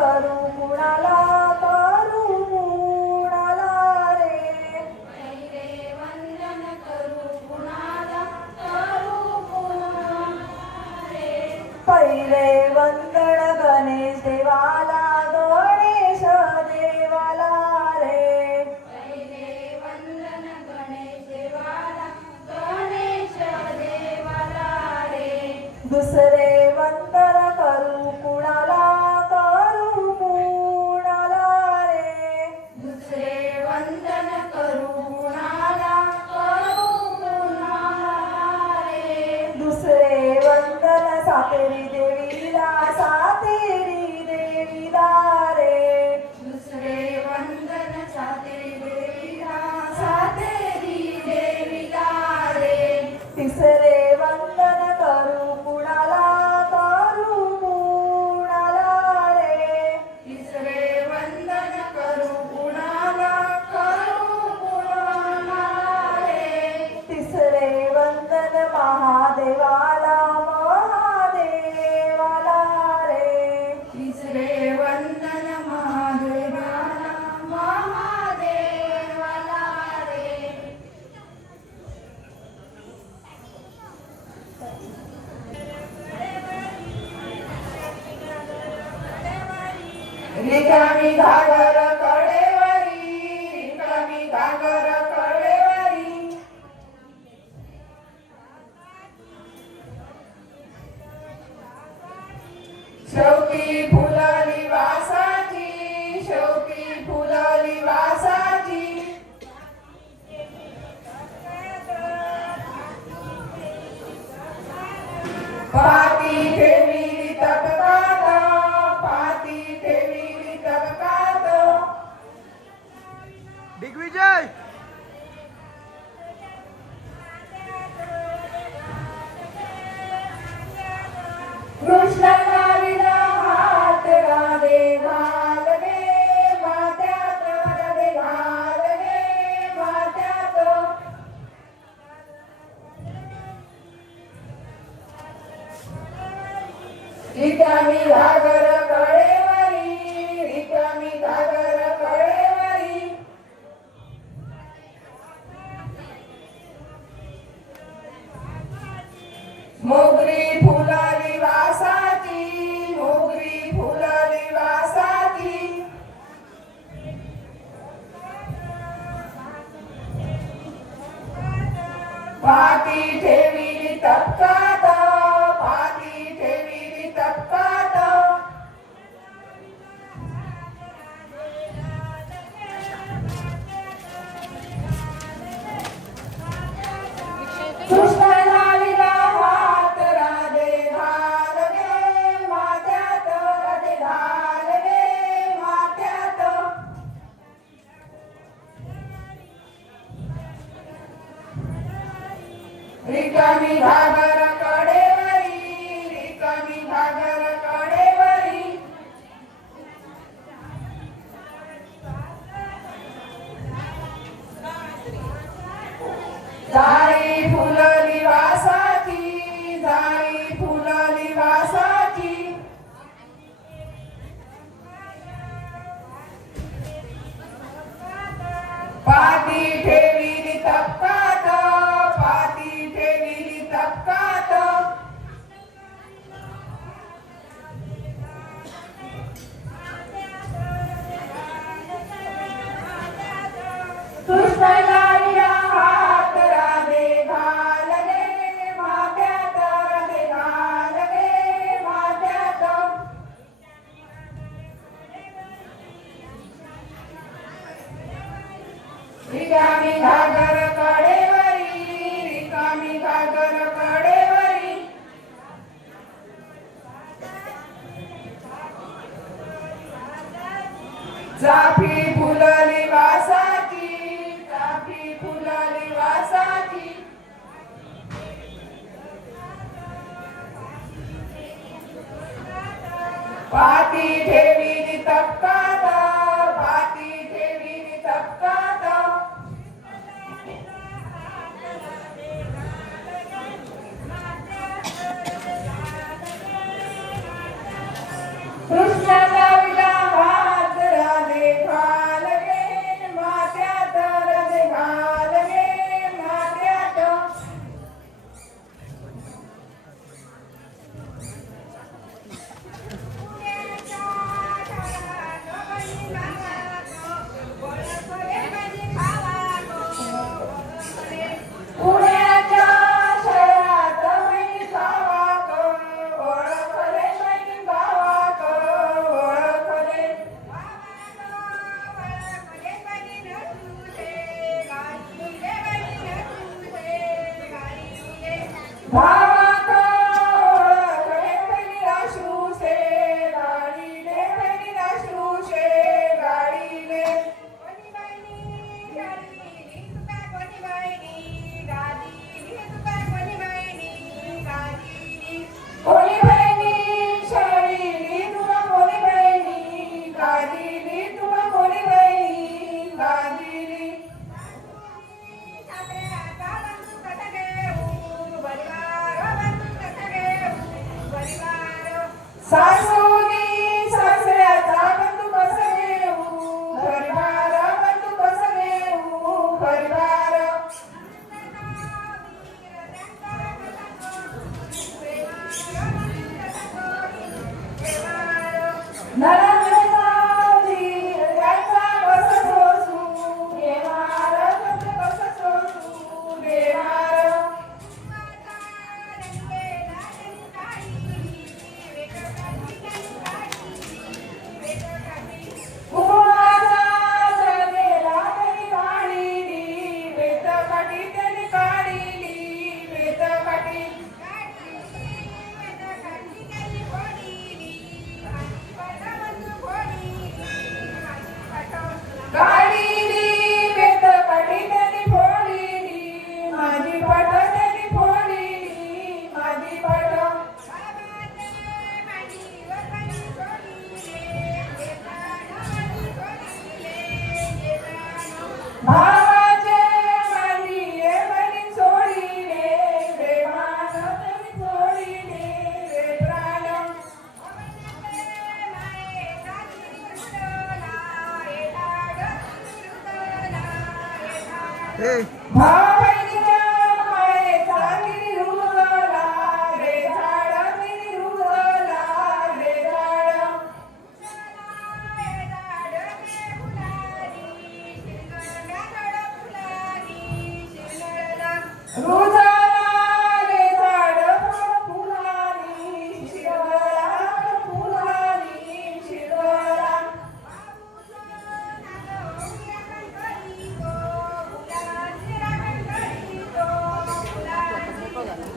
करू कुणाला करू कुणाला रे पहिले वंदन करू कुणाला करू कुणाला रे? पहिले वंदन गणेश देवाला Mogre Rika Midhava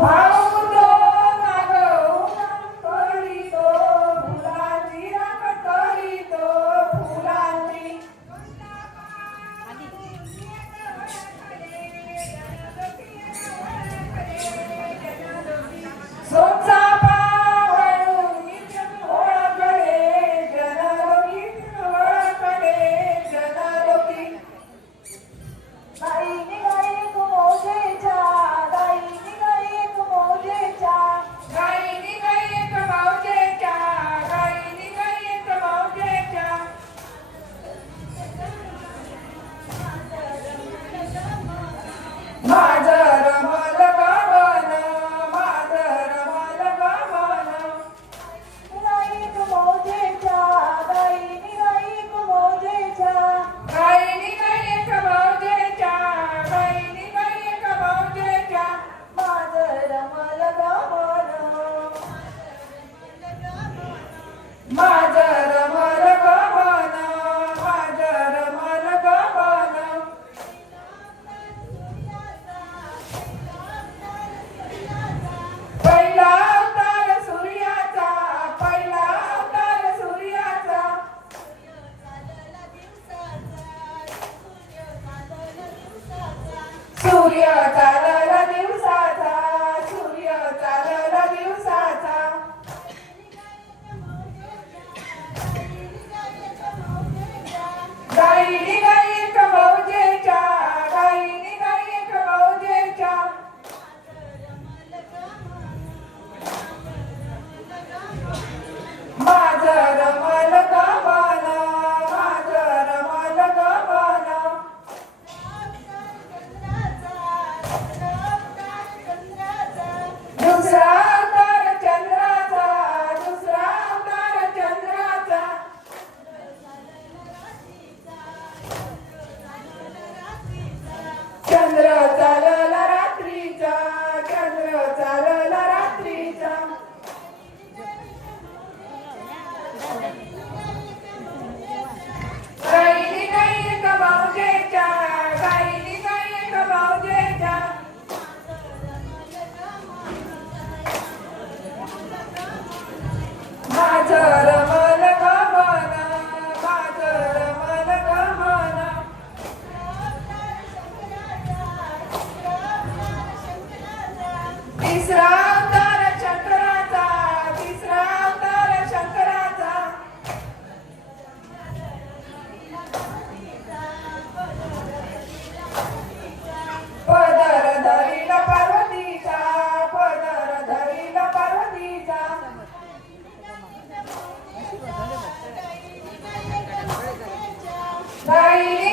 Bye. കളിയിലെ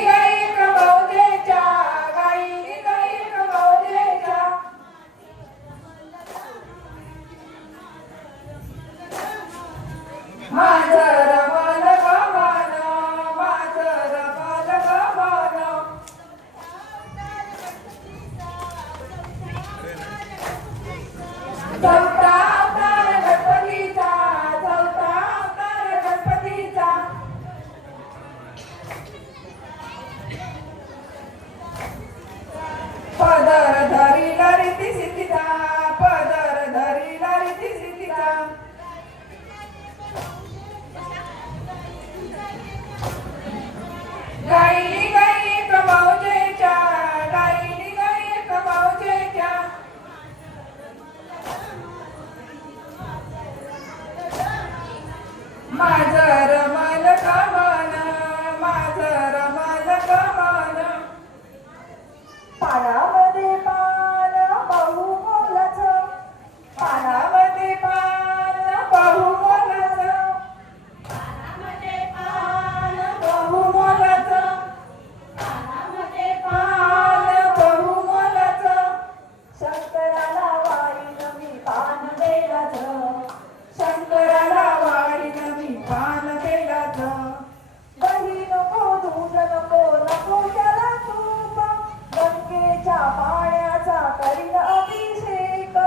पाण्याचा करीन अभिषेक.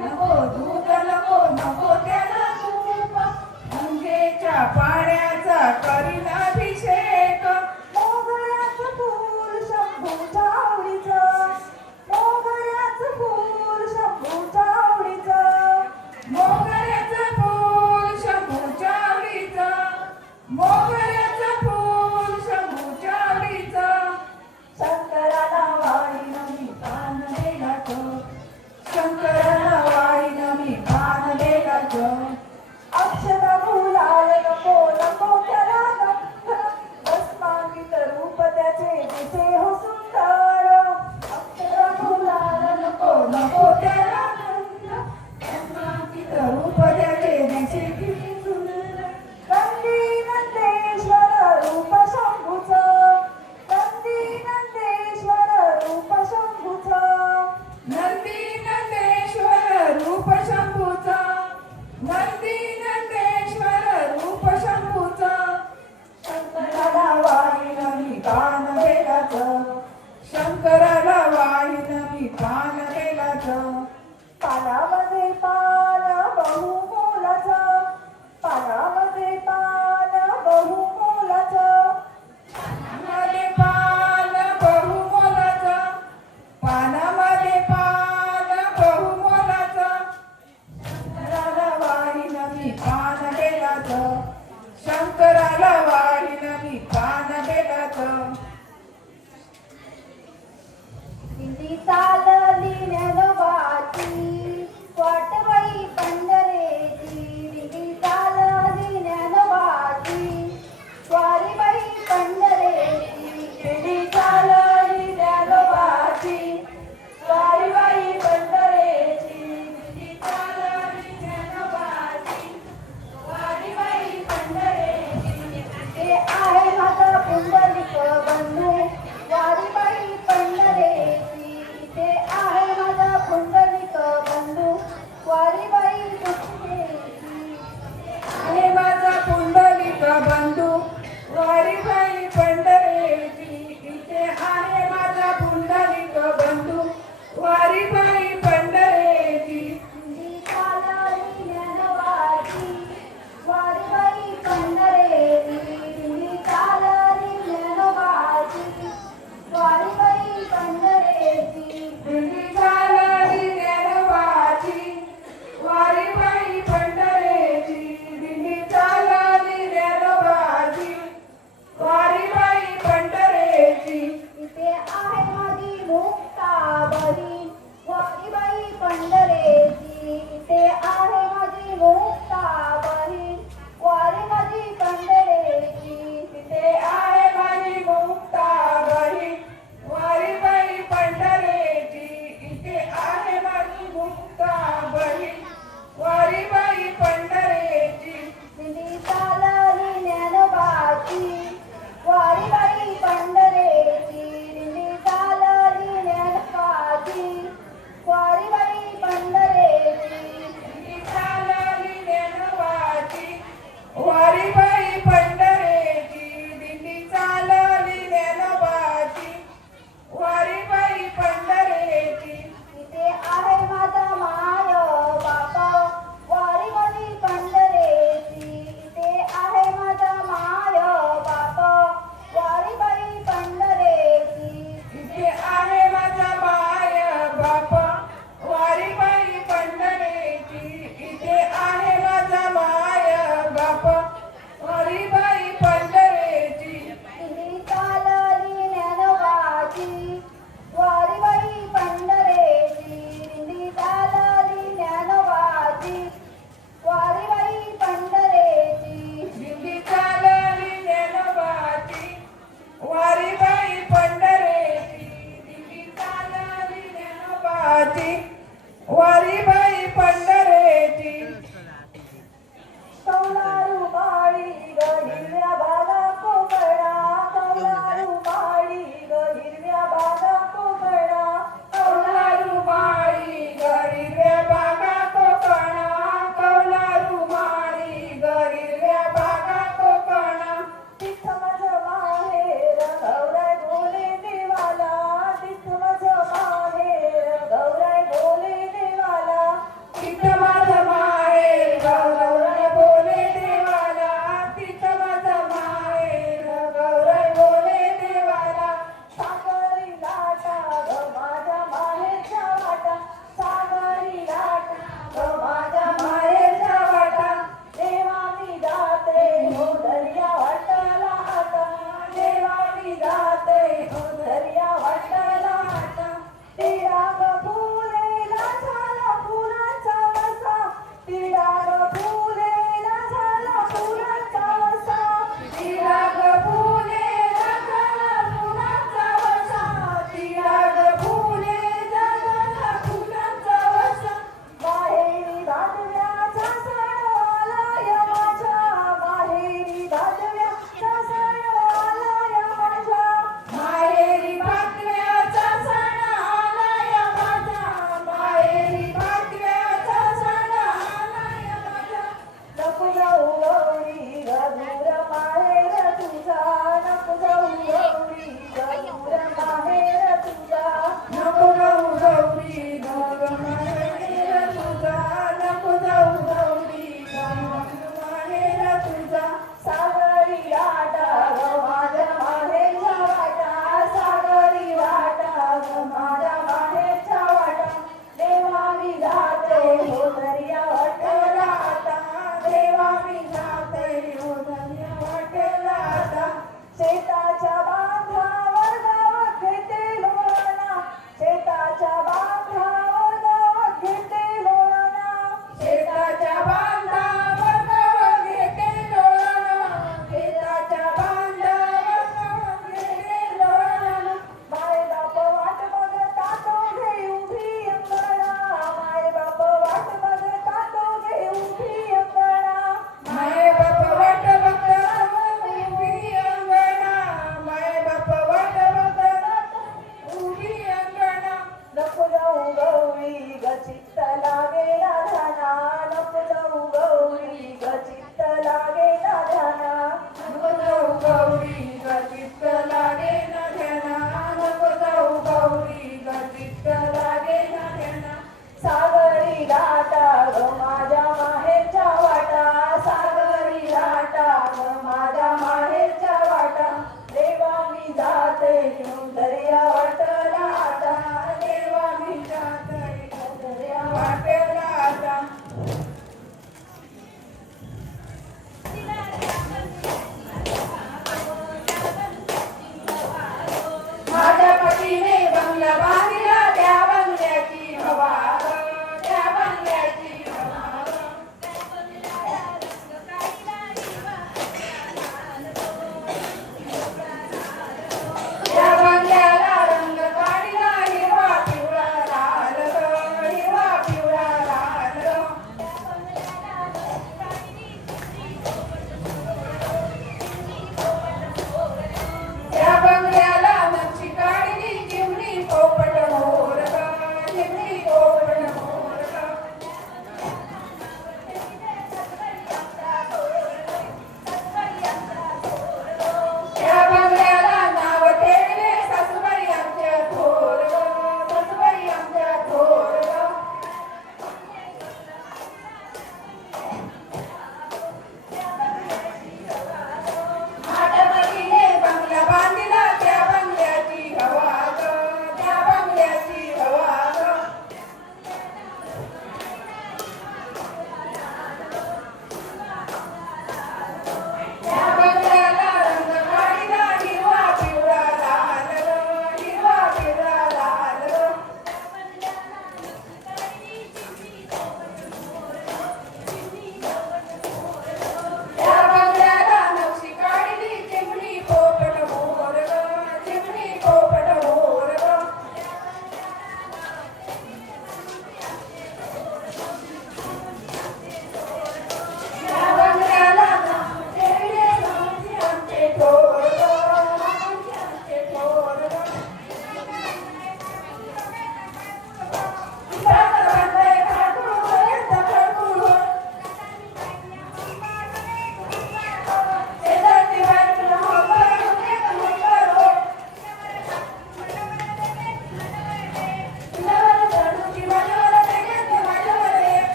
नको दूध नको नको त्याला तूप. पाण्याचा करीन अभिषेक.